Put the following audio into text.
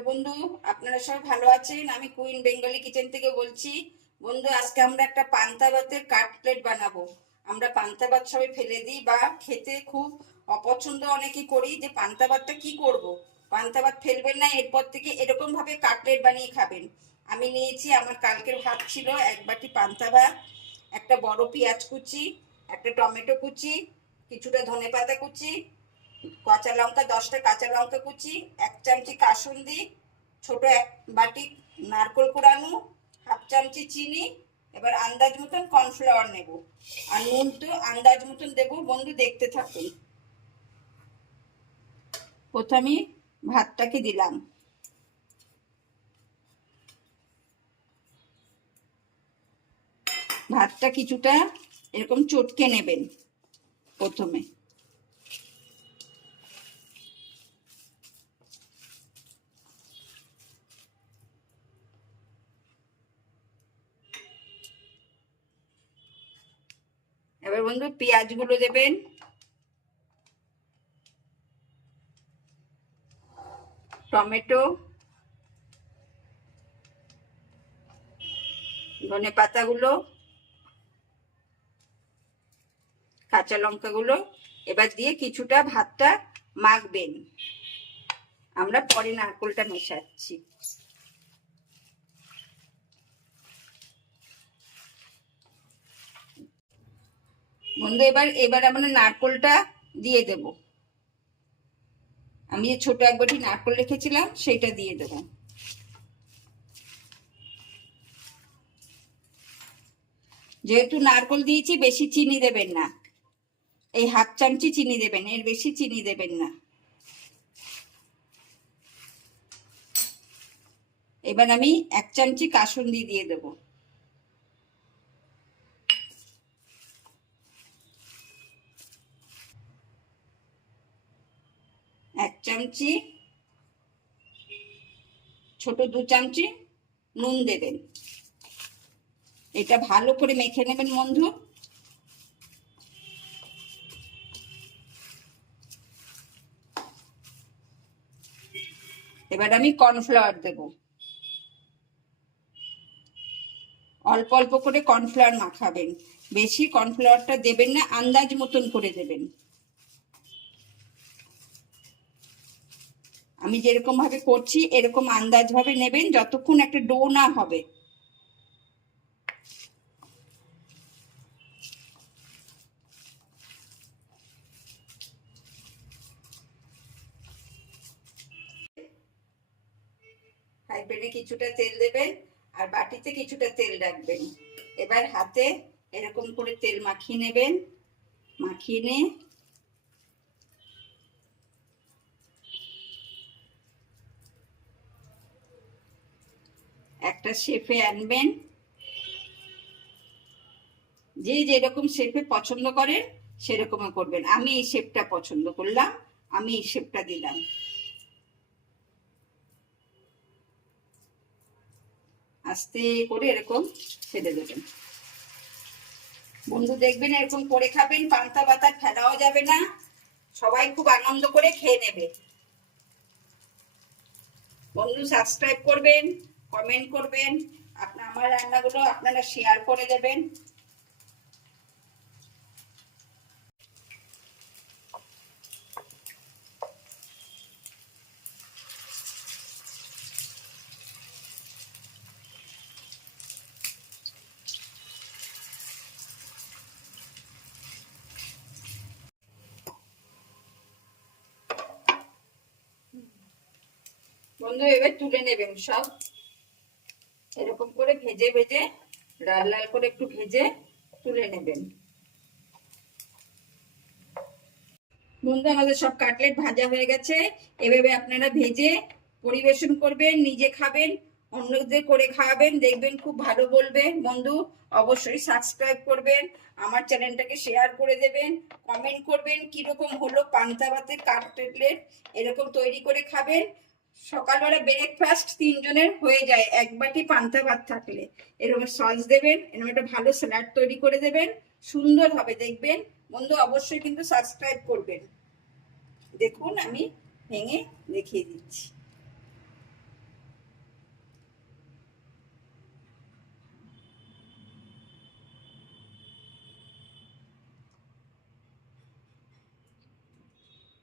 তো বন্ধু? আপনারা সবাই ভালো আছেন? আমি কুইন বেঙ্গলি কিচেন থেকে বলছি। বন্ধু, আজকে আমরা একটা পান্তা ভাতের কাটলেট বানাবো। আমরা পান্তা ভাত সবাই ফেলে দিই বা খেতে খুব অপছন্দ অনেকে করি যে পান্তা ভাতটা কি করব। পান্তা ভাত ফেলবেন না, এরপর থেকে এরকম ভাবে কাটলেট বানিয়ে খাবেন। আমি নিয়েছি, আমার কালকের ভাত ছিল এক বাটি পান্তা ভাত, একটা বড় পেঁয়াজ কুচি, একটা টমেটো কুচি, কিছুটা ধনে পাতা কুচি কাঁচা লঙ্কা, দশটা কাঁচা লঙ্কা কুচি, এক চামচি কাসুন্দি, ছোট এক বাটি নারকোল কোড়ানো হাফ চামচি চিনি, এবার আন্দাজ মতন কর্নফ্লাওয়ার নেব। আর নুন তো আন্দাজ মতন দেবো, বন্ধু দেখতে থাকুন। প্রথমে ভাতটাকে দিলাম। ভাতটা কিছুটা এরকম চটকে নেবেন প্রথমে। এবার বন্ধু পেঁয়াজগুলো দেবেন। টমেটো। ধনে পাতাগুলো। কাঁচা লঙ্কাগুলো। এবার দিয়ে কিছুটা ভাতটা মাখবেন। আমরা পরে নারকোলটা মেশাচ্ছি। বন্ধু, এবার এবার আমরা নারকোলটা দিয়ে দেব। আমি যে ছোট এক বাটি নারকোল রেখেছিলাম সেটা দিয়ে দেব। যেহেতু নারকোল দিয়েছি, বেশি চিনি দেবেন না। এই হাফ চামচি চিনি দেবেন, এর বেশি চিনি দেবেন না। এবার আমি এক চামচি কাসুন্দি দিয়ে দেবো এক চামচি, ছোট দু চামচি নুন দেবেন। এটা ভালো করে মেখে নেবেন বন্ধু। এবার আমি কর্নফ্লাওয়ার দেব। অল্প অল্প করে কর্নফ্লাওয়ার মাখাবেন। বেশি কর্নফ্লাওয়ারটা দেবেন না, আন্দাজ মতন করে দেবেন। আমি যেরকম ভাবে করছি, এরকম আন্দাজ ভাবে নেবেন যতক্ষণ একটা ডো না হবে। কিছুটা তেল দেবেন আর বাটিতে কিছুটা তেল রাখবেন। এবার হাতে এরকম করে তেল মাখিয়ে নেবেন। মাখিয়ে নিয়ে একটা শেফে আনবেন। যে যেরকম শেফে পছন্দ করেন সেরকম করবেন। আমি এই শেপটা পছন্দ করলাম, আমি এই শেপটা দিলাম। আস্তে করে এরকম ছেড়ে দেবেন। বন্ধু, দেখবেন এরকম করে খাবেন, পান্তা পাতা ফেলাও যাবে না। সবাই খুব আনন্দ করে খেয়ে নেবে। বন্ধু সাবস্ক্রাইব করবেন। কমেন্ট করবেন আপনার আমার রান্নাগুলো আপনারা শেয়ার করে দেবেন। বন্ধু এবার তুলে নেবেন সব। এরকম করে ভেজে ভেজে, লাল লাল করে একটু ভেজে তুলে নেবেন। বন্ধু, আমাদের সব কাটলেট ভাজা হয়ে গেছে। এভাবে আপনারা ভেজে পরিবেশন করবেন, নিজে খাবেন, অন্যদের করে খাওয়াবেন, দেখবেন খুব ভালো বলবে। বন্ধু, অবশ্যই সাবস্ক্রাইব করবেন, আমার চ্যানেলটাকে শেয়ার করে দেবেন কমেন্ট করবেন, কীরকম হলো পান্তা ভাতের কাটলেট, এরকম তৈরি করে খাবেন। সকালবেলা ব্রেকফাস্ট তিনজনের হয়ে যায়। এক বাটি পান্তা ভাত থাকলে। এরকম সস দেবেন, এরকম একটা ভালো স্যালাড তৈরি করে দেবেন। সুন্দর হবে, দেখবেন। বন্ধু, অবশ্যই কিন্তু সাবস্ক্রাইব করবেন। দেখুন, আমি ভেঙে দেখিয়ে দিচ্ছি।